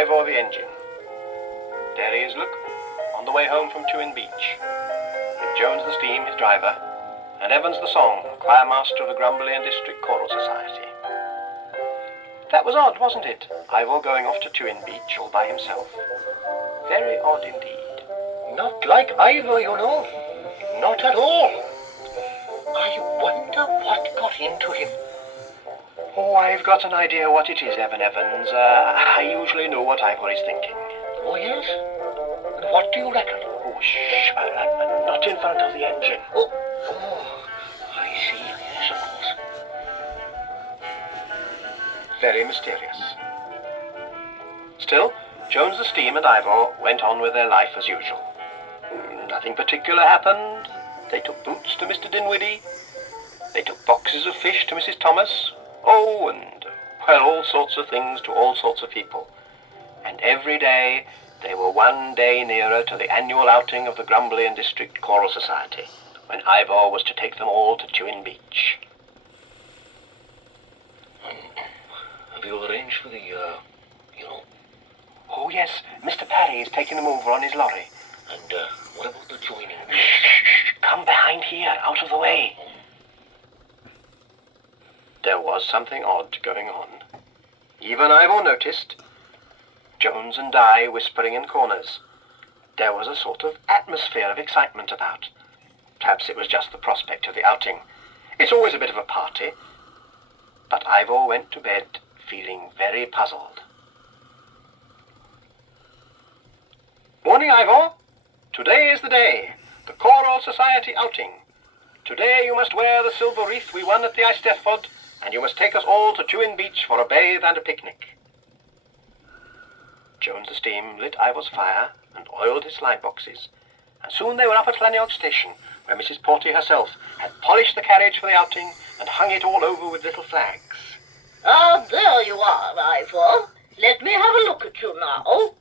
Ivor the engine. There he is, look, on the way home from Tewin Beach, with Jones the steam, his driver, and Evans the song, choir master of the Grumbly and District Choral Society. That was odd, wasn't it? Ivor going off to Tewin Beach all by himself. Very odd indeed. Not like Ivor, you know. Not at all. I wonder what got into him. Oh, I've got an idea what it is, Evans. I usually know what Ivor is thinking. Oh, yes? And what do you reckon? Oh, shh. Not in front of the engine. Oh, I see. Yes, of course. Very mysterious. Still, Jones the steam and Ivor went on with their life as usual. Nothing particular happened. They took boots to Mr. Dinwiddie. They took boxes of fish to Mrs. Thomas. Oh, and, well, all sorts of things to all sorts of people. And every day they were one day nearer to the annual outing of the Grumbly and District Choral Society, when Ivor was to take them all to Tewin Beach. Have you arranged for the, Oh, yes, Mr. Parry is taking them over on his lorry. And, what about the joining? Shh, come behind here, out of the way. There was something odd going on. Even Ivor noticed. Jones and Di whispering in corners. There was a sort of atmosphere of excitement about. Perhaps it was just the prospect of the outing. It's always a bit of a party. But Ivor went to bed feeling very puzzled. Morning, Ivor. Today is the day. The Choral Society outing. Today you must wear the silver wreath we won at the Eisteddfod, and you must take us all to Tewin Beach for a bathe and a picnic. Jones the steam lit Ivor's fire and oiled his slide boxes, and soon they were up at Llaniodd Station, where Mrs. Porty herself had polished the carriage for the outing and hung it all over with little flags. Ah, there you are, Ivor. Let me have a look at you now.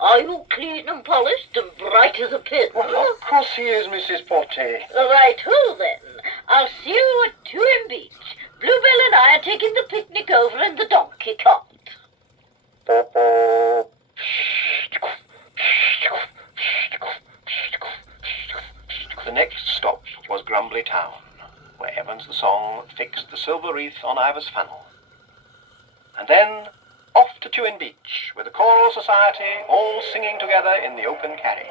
Are you clean and polished and bright as a pin? Well, of course he is, Mrs. Porty. Right-ho, then. I'll see you at Tewin Beach. Bluebell and I are taking the picnic over in the donkey cart. The next stop was Grumbly Town, where Evans the song fixed the silver wreath on Ivor's funnel. And then off to Tewin Beach, with the Choral Society all singing together in the open carriage.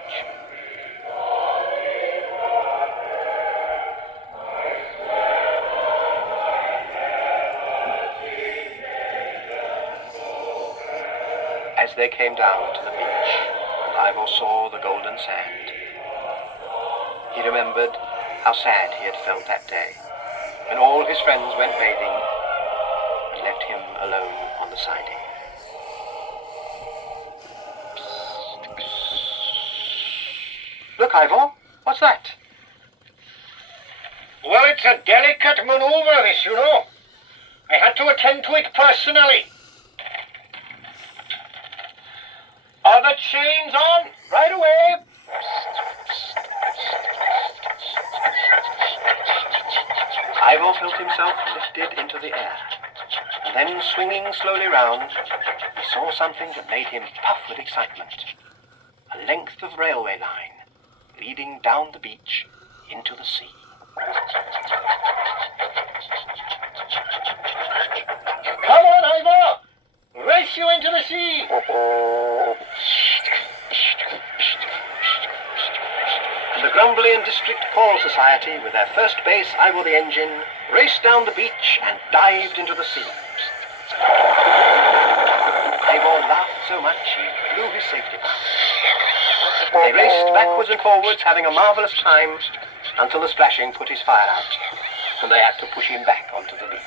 As they came down to the beach, and Ivor saw the golden sand, he remembered how sad he had felt that day, when all his friends went bathing and left him alone on the siding. Look, Ivor, what's that? Well, it's a delicate maneuver, this, you know. I had to attend to it personally. Are the chains on? Right away! Ivor felt himself lifted into the air, and then swinging slowly round, he saw something that made him puff with excitement. A length of railway line leading down the beach into the sea. Come on, Ivor! Race you into the sea! And the Grumbly and District Choral Society, with their first bass, Ivor the engine, raced down the beach and dived into the sea. Ivor laughed so much he blew his safety belt. They raced backwards and forwards, having a marvellous time, until the splashing put his fire out, and they had to push him back onto the beach.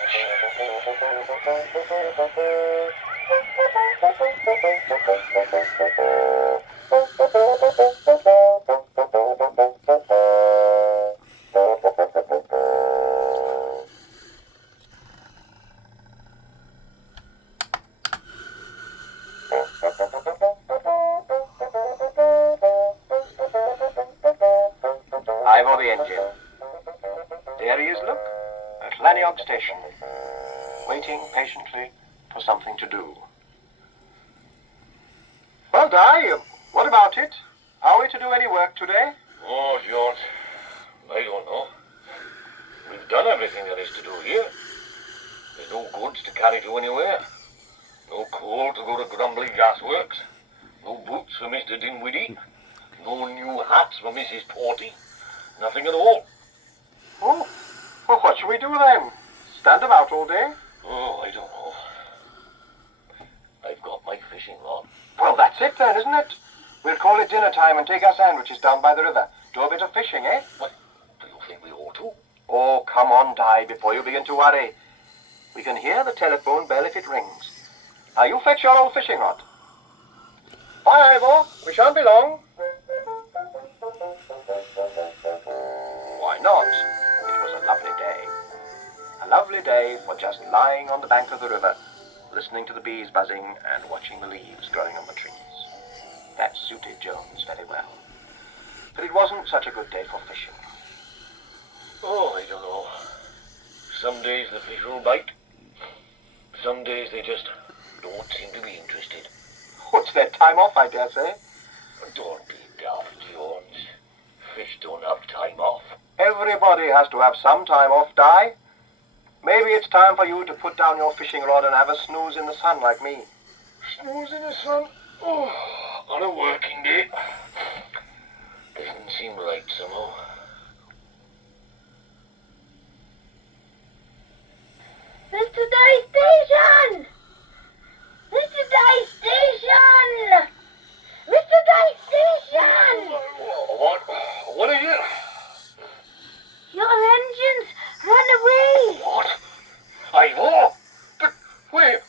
Ivor the engine. There he is, look, at Llaniodd Station, waiting patiently for something to do. Di, what about it? Are we to do any work today? Oh, George, I don't know. We've done everything there is to do here. There's no goods to carry to anywhere. No coal to go to Grumbly Gasworks. No boots for Mr. Dinwiddie. No new hats for Mrs. Porty. Nothing at all. Oh, well, what shall we do then? Stand about all day? Oh, I don't know. I've got my fishing rod. Well, that's it then, isn't it? We'll call it dinner time and take our sandwiches down by the river. Do a bit of fishing, eh? What? Do you think we ought to? Oh, come on, Di, before you begin to worry. We can hear the telephone bell if it rings. Now, you fetch your old fishing rod. Bye, Ivor. We shan't be long. Why not? It was a lovely day. A lovely day for just lying on the bank of the river, listening to the bees buzzing and watching the leaves growing on the trees. That suited Jones very well. But it wasn't such a good day for fishing. Oh, I don't know. Some days the fish will bite. Some days they just don't seem to be interested. What's their time off, I dare say? Don't be daft, Jones. Fish don't have time off. Everybody has to have some time off, Di. Maybe it's time for you to put down your fishing rod and have a snooze in the sun like me. Snooze in the sun? Oh, on a working day. Doesn't seem right somehow. Mr. Day Station! Mr. Day Station! Mr. Day Station! What? What is it? Your engines ran away! What? Ivor? But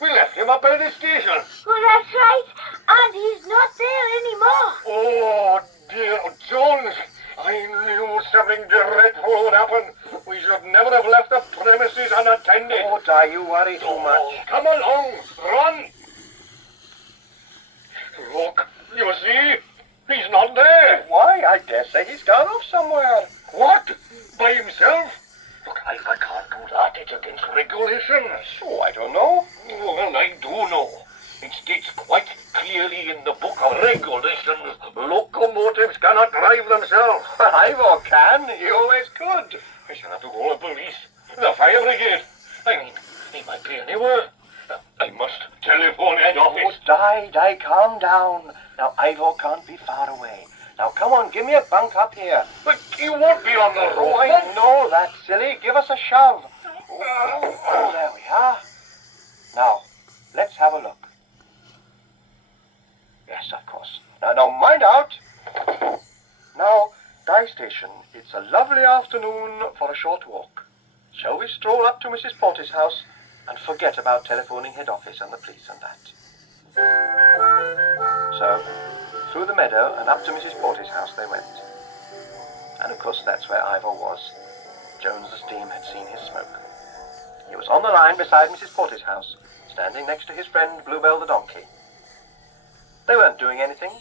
we left him up at the station. Well, that's right, and he's not there anymore. Oh, dear Jones. I knew something dreadful would happen. We should never have left the premises unattended. Oh, Di, you worry too much. Come along, run. Look, you see, he's not there. Why, I dare say he's gone off somewhere. What? By himself? Look, I can't do that. It's against regulations. Oh, I don't know. Well, I do know. It states quite clearly in the book of regulations, locomotives cannot drive themselves. Ivor can. He always could. I shall have to call the police, the fire brigade. I mean, they might be anywhere. I must telephone head Oh, office. Di, calm down. Now, Ivor can't be far away. Now, come on, give me a bunk up here. But he won't be on the Oh, road. I know that, silly. Give us a shove. Oh, there we are. Now, let's have a look. Yes, of course. Now, mind out. Now, Di Station, it's a lovely afternoon for a short walk. Shall we stroll up to Mrs. Porty's house and forget about telephoning head office and the police and that? So, through the meadow and up to Mrs. Porty's house they went. And of course that's where Ivor was. Jones the Steam had seen his smoke. He was on the line beside Mrs. Porty's house, standing next to his friend Bluebell the donkey. They weren't doing anything,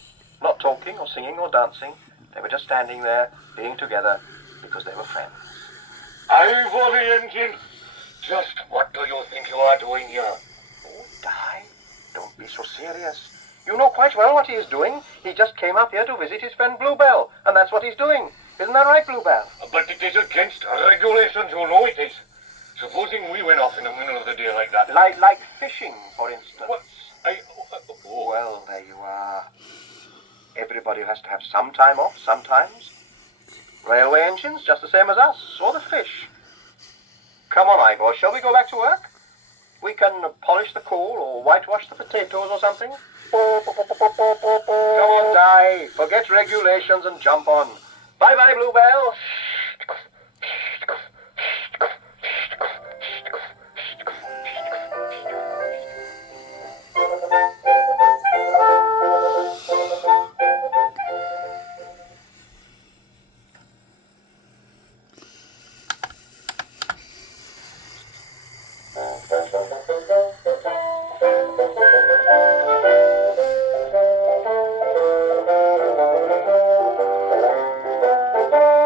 not talking or singing or dancing. They were just standing there, being together, because they were friends. Ivor the engine. Just what do you think you are doing here? Oh, Di, don't be so serious. You know quite well what he is doing. He just came up here to visit his friend Bluebell, and that's what he's doing. Isn't that right, Bluebell? But it is against regulations, you know it is. Supposing we went off in the middle of the day like that. Like fishing, for instance. What? Well, there you are. Everybody has to have some time off sometimes. Railway engines, just the same as us, or the fish. Come on, Ivor, shall we go back to work? We can polish the coal or whitewash the potatoes or something. Come on, Di. Forget regulations and jump on. Bye-bye, Bluebell.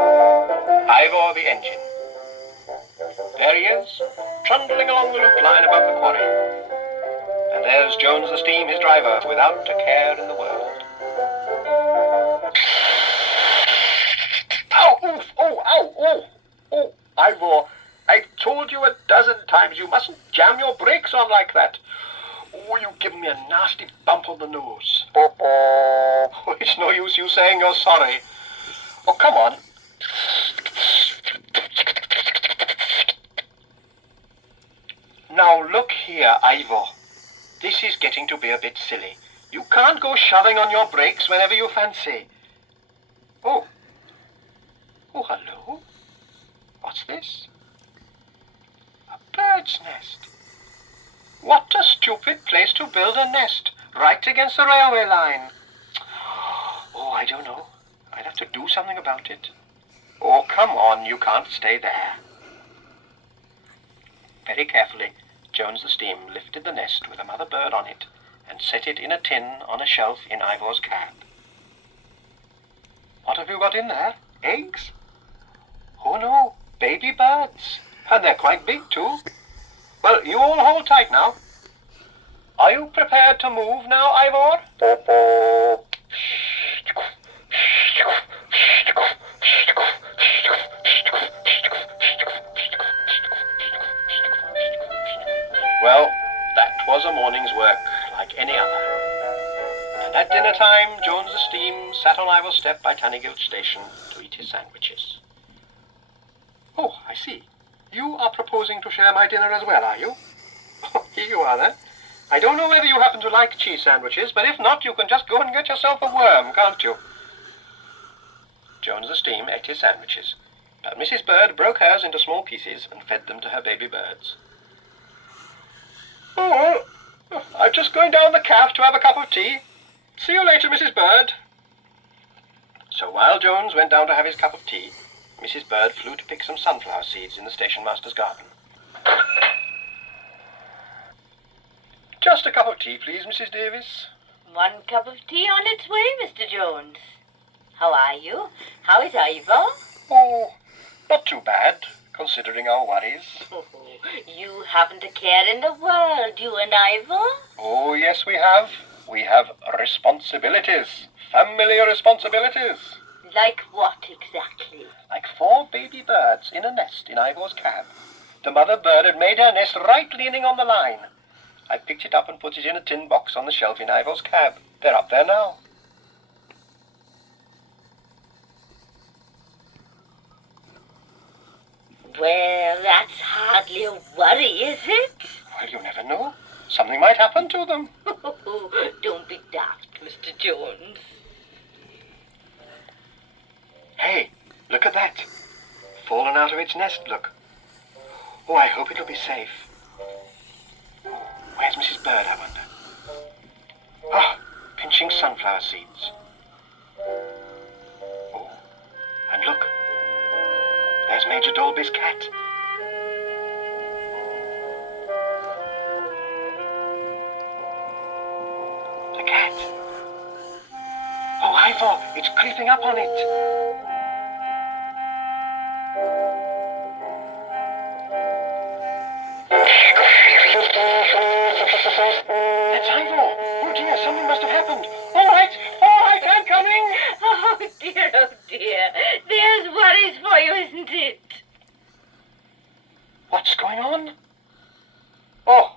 Ivor the engine. There he is, trundling along the loop line above the quarry. And there's Jones the Steam, his driver, without a care in the world. Ow! Oh! Oh! Ivor, I've told you a dozen times you mustn't jam your brakes on like that. Oh, you've given me a nasty bump on the nose. Oh, it's no use you saying you're sorry. Oh, come on. Now look here, Ivor. This is getting to be a bit silly. You can't go shoving on your brakes whenever you fancy. Oh. Oh, hello. What's this? A bird's nest. What a stupid place to build a nest, right against the railway line. Oh, I don't know. I'd have to do something about it. Oh, come on, you can't stay there. Very carefully, Jones the Steam lifted the nest with a mother bird on it and set it in a tin on a shelf in Ivor's cab. What have you got in there? Eggs? Oh no, baby birds. And they're quite big too. Well, you all hold tight now. Are you prepared to move now, Ivor? Well, that was a morning's work like any other. And at dinner time, Jones the Steam sat on Ivor's step by Tannigilt Station to eat his sandwiches. Oh, I see. You are proposing to share my dinner as well, are you? Here you are, then. I don't know whether you happen to like cheese sandwiches, but if not, you can just go and get yourself a worm, can't you? Jones the Steam ate his sandwiches, but Mrs. Bird broke hers into small pieces and fed them to her baby birds. Oh, well, I'm just going down the caf to have a cup of tea. See you later, Mrs. Bird. So while Jones went down to have his cup of tea, Mrs. Bird flew to pick some sunflower seeds in the station master's garden. Just a cup of tea, please, Mrs. Davis. 1 cup of tea on its way, Mr. Jones. How are you? How is Ivor? Oh, not too bad, considering our worries. Oh, you haven't a care in the world, you and Ivor? Oh, yes, we have. We have responsibilities. Family responsibilities. Like what exactly? Like 4 baby birds in a nest in Ivor's cab. The mother bird had made her nest right leaning on the line. I picked it up and put it in a tin box on the shelf in Ivor's cab. They're up there now. Well, that's hardly a worry, is it? Well, you never know. Something might happen to them. Don't be daft, Mr. Jones. Hey, look at that. Fallen out of its nest, look. Oh, I hope it'll be safe. Where's Mrs. Bird, I wonder? Ah, pinching sunflower seeds. Oh, and look. There's Major Dolby's cat. The cat. Oh, Ivor, it's creeping up on it. That's Ivor. Oh dear, something must have happened. All right, I'm coming. Oh dear. There's worries for you, isn't it? What's going on? Oh,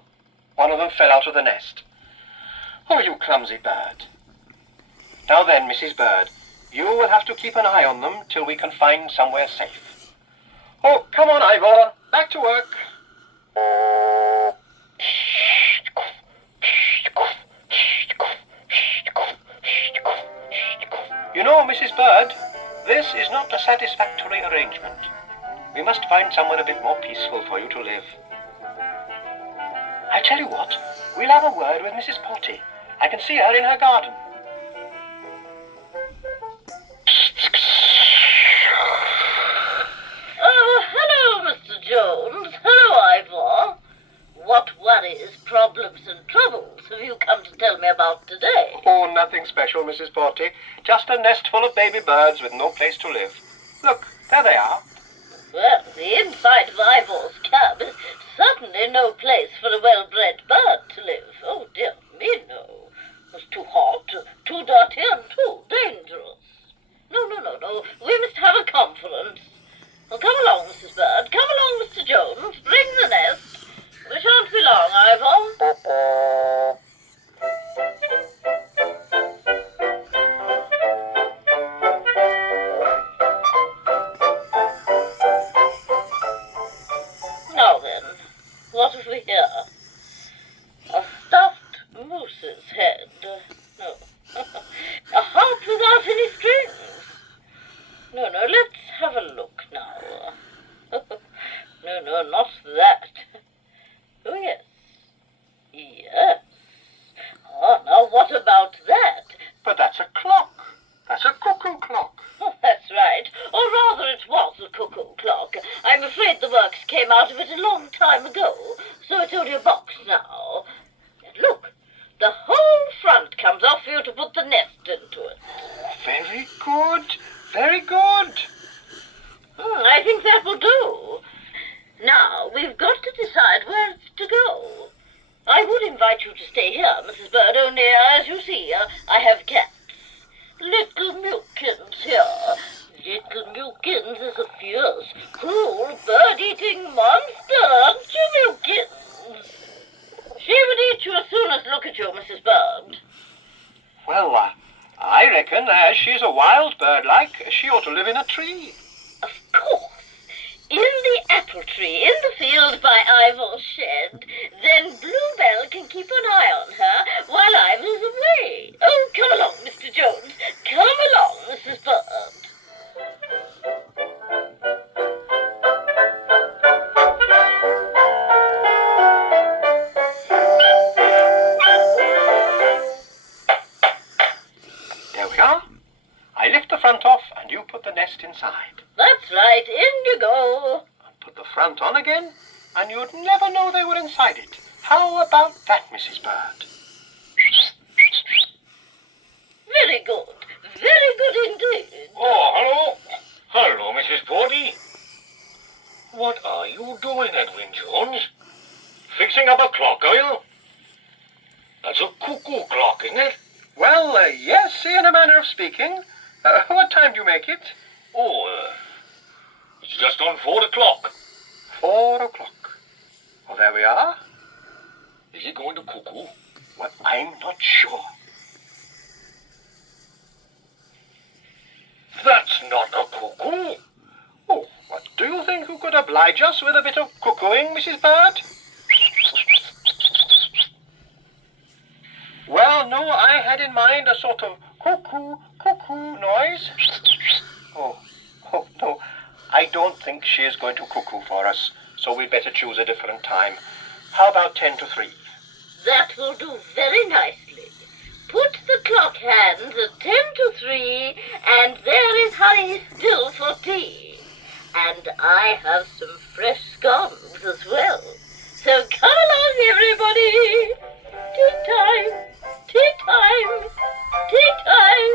one of them fell out of the nest. Oh, you clumsy bird. Now then, Mrs. Bird, you will have to keep an eye on them till we can find somewhere safe. Oh, come on, Ivor. Back to work. You know, Mrs. Bird, this is not a satisfactory arrangement. We must find somewhere a bit more peaceful for you to live. I tell you what, we'll have a word with Mrs. Potty. I can see her in her garden. Oh, hello, Mr. Jones. Hello, Ivor. What worries, problems, and troubles have you come to tell me about today? Oh, nothing special, Mrs. Potty. Just a nest full of baby birds with no place to live. Look, there they are. Well, the inside of Ivor's cab is certainly no place for a well-bred bird to live. Oh, dear me, no. It's too hot, too dirty, and too dangerous. No. We must have a conference. that? Oh, yes. Yes. Ah, now what about that? But that's a clock. That's a cuckoo clock. Oh, that's right. Or rather, it was a cuckoo clock. I'm afraid the works came out of it a long time ago, so it's only a box now. And look, the whole front comes off for you to put the nest into it. Very good. Very good. I think that will do. Now, we've got to decide where it's to go. I would invite you to stay here, Mrs. Bird, only, as you see, I have cats. Little Milkins here. Little Milkins is a fierce, cruel, bird-eating monster, aren't you, Milkins? She would eat you as soon as look at you, Mrs. Bird. Well, I reckon as she's a wild bird like, she ought to live in a tree. Of course. In the apple tree, in the field by Ivor's shed. Then Bluebell can keep an eye on her while Ivor's away. Oh, come along, Mr. Jones. Come along, Mrs. Bird. There we are. I lift the front off and you put the nest inside. That's right, in you go. And put the front on again and you'd never know they were inside it. How about that, Mrs. Bird? Very good. Very good indeed. Oh, hello. Hello, Mrs. Porty. What are you doing, Edwin Jones? Fixing up a clock, are you? That's a cuckoo clock, isn't it? Well, yes, in a manner of speaking. What time do you make it? Oh, it's just on 4 o'clock. 4 o'clock. Well, there we are. Is he going to cuckoo? Well, I'm not sure. That's not a cuckoo. Oh, what do you think you could oblige us with a bit of cuckooing, Mrs. Bird? Well, no, I had in mind a sort of cuckoo noise. Oh, no, I don't think she is going to cuckoo for us, so we'd better choose a different time. How about 10 to 3? That will do very nicely. Put the clock hands at 10 to 3, and there is honey still for tea. And I have some fresh scones as well. So come along, everybody. Tea time, tea time, tea time.